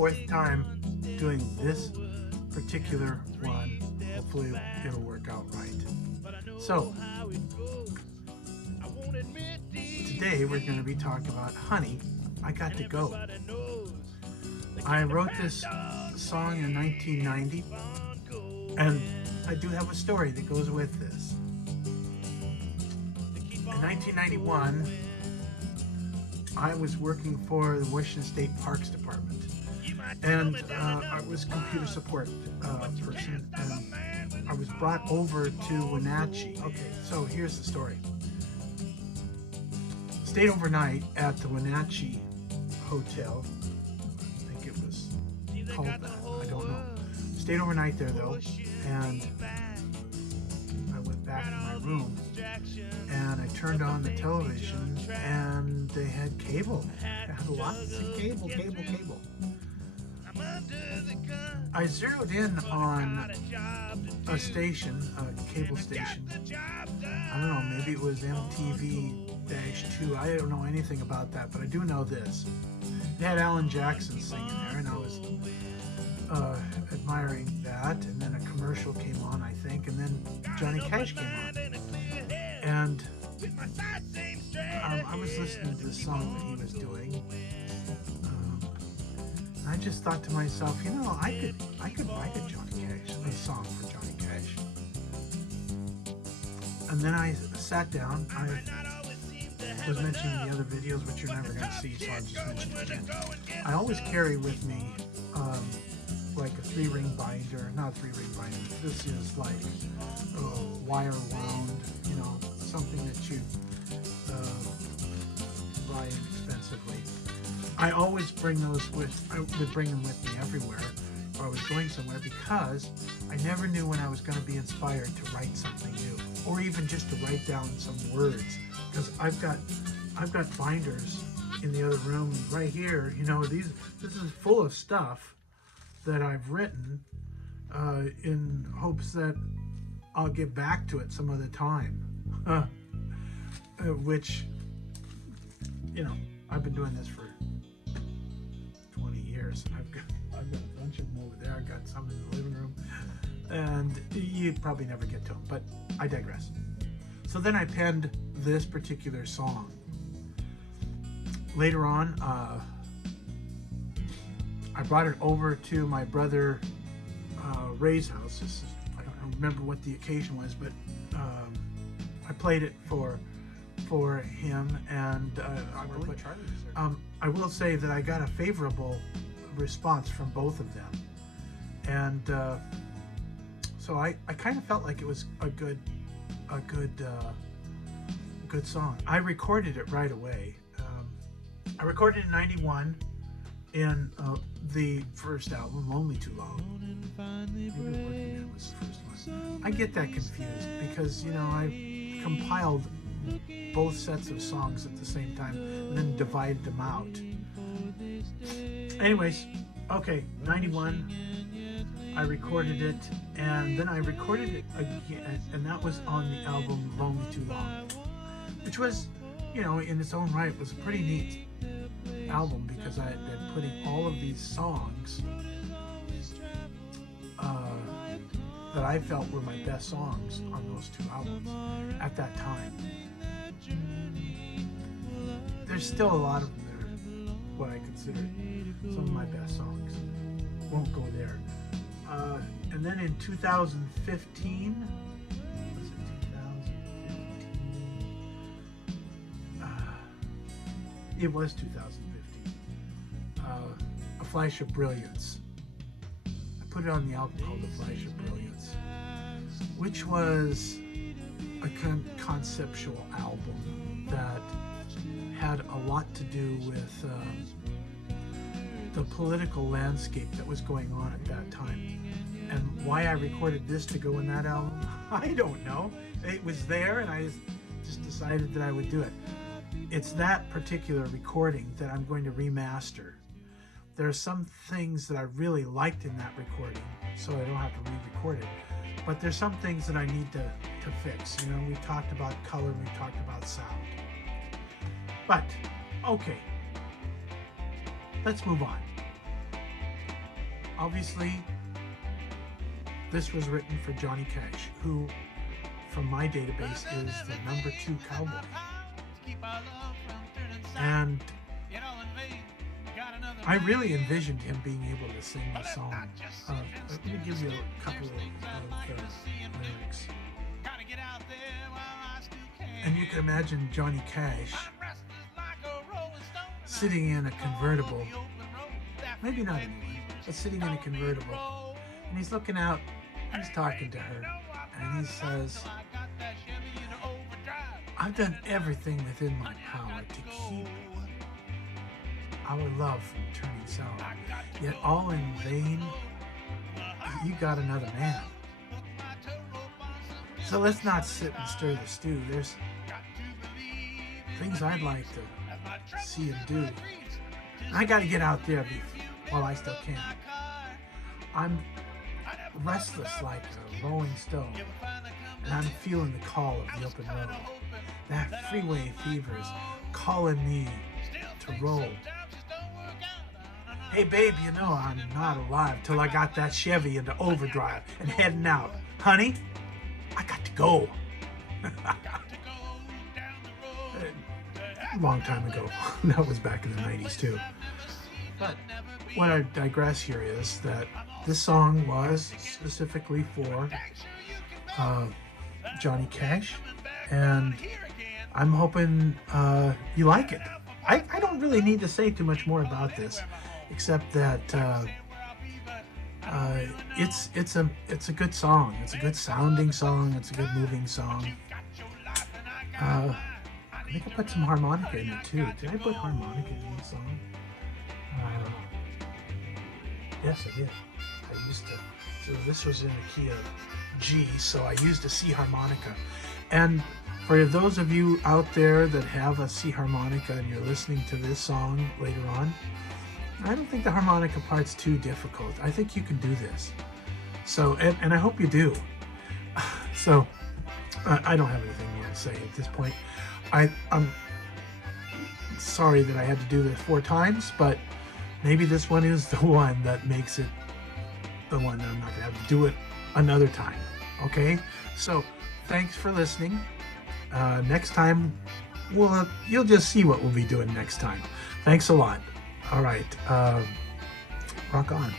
fourth time doing this particular one. Hopefully it'll work out right. So today we're going to be talking about Honey, I Got to Go. I wrote this song in 1990, and I do have a story that goes with this. In 1991, I was working for the Washington State Parks Department, and I was a computer support person, and I was brought over to Wenatchee. Okay, so here's the story. Stayed overnight at the Wenatchee Hotel. I think it was called that. I don't know. Stayed overnight there though, and I went back to my room and I turned on the television and they had cable. They had lots of cable. I zeroed in on a station, a cable station. I don't know, maybe it was MTV-2. I don't know anything about that, but I do know this. It had Alan Jackson singing there, and I was admiring that, and then a commercial came on, I think, and then Johnny Cash came on. And I was listening to the song that he was doing. I just thought to myself, you know, I could write a song for Johnny Cash. And then I sat down. I was mentioning the other videos, which you're never going to see, so I'll just mention it again. I always carry with me like a 3-ring binder, not a 3-ring binder. This is like wire wound, you know, something that you buy inexpensively. I always bring those I would bring them with me everywhere if I was going somewhere, because I never knew when I was going to be inspired to write something new, or even just to write down some words, because I've got binders in the other room right here. You know, this is full of stuff that I've written in hopes that I'll get back to it some other time. Which, you know, I've been doing this for 20 years, and I've got a bunch of them over there. I've got some in the living room, and you probably never get to them, but I digress. So then I penned this particular song. Later on, I brought it over to my brother Ray's house. I don't remember what the occasion was, but I played it for him, and I will say that I got a favorable response from both of them, and so I kind of felt like it was a good song. I recorded it right away. I recorded it in '91 in the first album, Lonely Too Long. Maybe Working Man was the first one. I get that confused because, you know, I compiled both sets of songs at the same time and then divided them out. Anyways, okay, 91, I recorded it, and then I recorded it again, and that was on the album Lonely Too Long, which was, you know, in its own right, was a pretty neat album, because I had been putting all of these songs that I felt were my best songs on those two albums at that time. There's still a lot of them that are what I consider some of my best songs. Won't go there. And then in 2015, was it 2015? It was 2015. A Flash of Brilliance. I put it on the album called A Flash of Brilliance, which was a conceptual album that had a lot to do with the political landscape that was going on at that time. And why I recorded this to go in that album, I don't know. It was there, and I just decided that I would do it. It's that particular recording that I'm going to remaster. There are some things that I really liked in that recording, so I don't have to re-record it. But there's some things that I need to fix. You know, we talked about color, we talked about sound. But, okay, let's move on. Obviously, this was written for Johnny Cash, who, from my database, is the #2 cowboy. And I really envisioned him being able to sing the song. Let me give you a couple of lyrics. And you can imagine Johnny Cash sitting in a convertible, maybe not anyway, but sitting in a convertible, and he's looking out, he's talking to her, and he says, "I've done everything within my power to keep our love from turning sour, yet all in vain, you got another man. So let's not sit and stir the stew. There's things I'd like to see him do. I got to get out there while I still can. I'm restless like a rolling stone, and I'm feeling the call of the open road. That freeway fever's calling me to roll. Hey babe, you know I'm not alive till I got that Chevy into overdrive and heading out. Honey, I got to go." A long time ago. That was back in the 90s too. But what I digress here is that this song was specifically for Johnny Cash, and I'm hoping you like it. I don't really need to say too much more about this, except that it's a good song. It's a good sounding song. It's a good moving song. I think I put some harmonica in it too. Did I put harmonica in the song? Yes, I did. I used to. So this was in the key of G, so I used a C harmonica. And for those of you out there that have a C harmonica and you're listening to this song later on, I don't think the harmonica part's too difficult. I think you can do this. So, and I hope you do. So, I don't have anything more to say at this point. I'm sorry that I had to do this 4 times, but maybe this one is the one that makes it the one that I'm not going to have to do it another time. Okay? So, thanks for listening. Next time, you'll just see what we'll be doing next time. Thanks a lot. All right. Rock on.